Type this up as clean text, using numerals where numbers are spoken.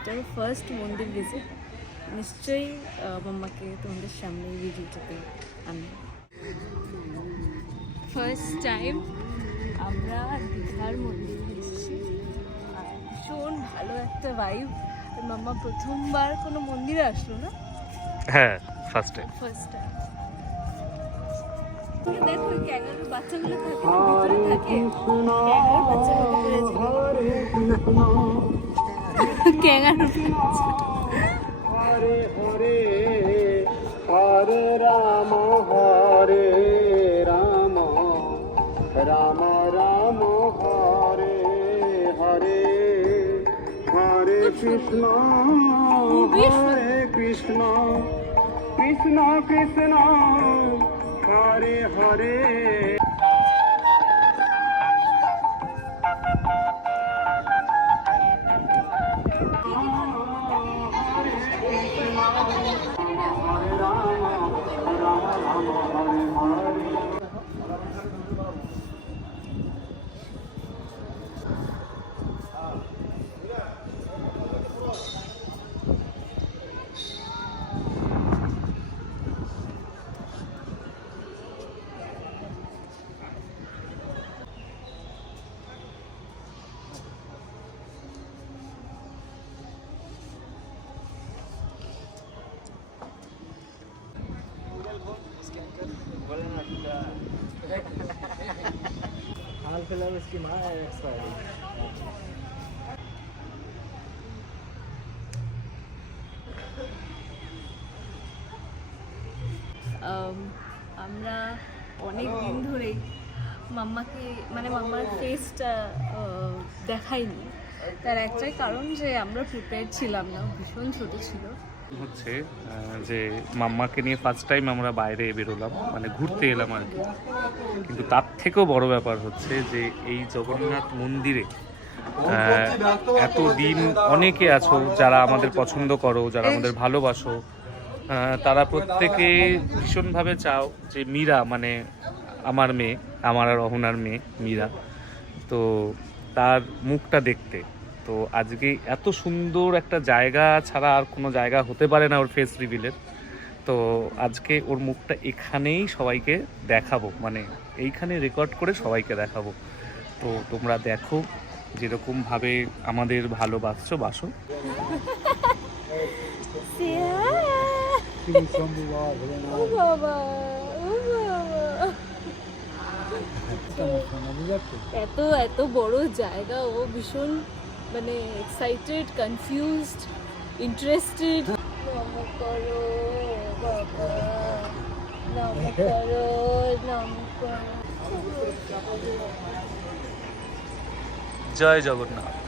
এটা ফার্স্ট মন্দির ভিজিট, নিশ্চয়ই মাম্মাকে তোমাদের সামনে ভিডিওটাতে আনবো। ফার্স্ট টাইম আমরা দীঘার মন্দিরে এসেছি, ভীষণ ভালো একটা ভাইব। মাম্মা প্রথমবার কোনো মন্দিরে আসলো না? হ্যাঁ, ফার্স্ট টাইম। দেখো ক্যাঙ্গারুর বাচ্চাগুলো থাকে ভিতরে থাকে, ক্যাঙ্গারুর বাচ্চাগুলো ক্যাঙ্গারুর বাচ্চা। হরে হরে হরে রাম হরে রাম রাম রাম হরে হরে হরে কৃষ্ণ হরে কৃষ্ণ কৃষ্ণ কৃষ্ণ হরে হরে। हाल फिलहाल इसकी माँ एक्सपायर हुई। আমরা অনেক দিন ধরেই মাম্মাকে মানে মাম্মার ফেসটা দেখাইনি, তার একটাই কারণ যে আমরা প্রিপেয়ার ছিলাম না, ভীষণ ছোট ছিল। হচ্ছে যে মাম্মাকে নিয়ে ফার্স্ট টাইম আমরা বাইরে বেরোলাম, মানে ঘুরতে এলাম আর কি। কিন্তু তার থেকেও বড় ব্যাপার হচ্ছে যে এই জগন্নাথ মন্দিরে এতদিন অনেকে আছো যারা আমাদের পছন্দ করো, যারা আমাদের ভালোবাসো, তারা প্রত্যেকে ভীষণভাবে চাও যে মীরা, মানে আমার মেয়ে, আমার আর অহনার মেয়ে মীরা, তো তার মুখটা দেখতে। তো আজকে এত সুন্দর একটা জায়গা ছাড়া আর কোনো জায়গা হতে পারে না ওর ফেস রিভিলের। তো আজকে ওর মুখটা এখানেই সবাইকে দেখাবো, মানে এইখানে রেকর্ড করে সবাইকে দেখাবো। তো তোমরা দেখো যেরকমভাবে আমাদের ভালোবাসছো, বাসো। এত এত বড় জায়গা, ও ভীষণ মানে এক্সাইটেড, কনফিউজড, ইন্টারেস্টেড। নম করো বাবা, নম করো, নম করো। জয় জগন্নাথ।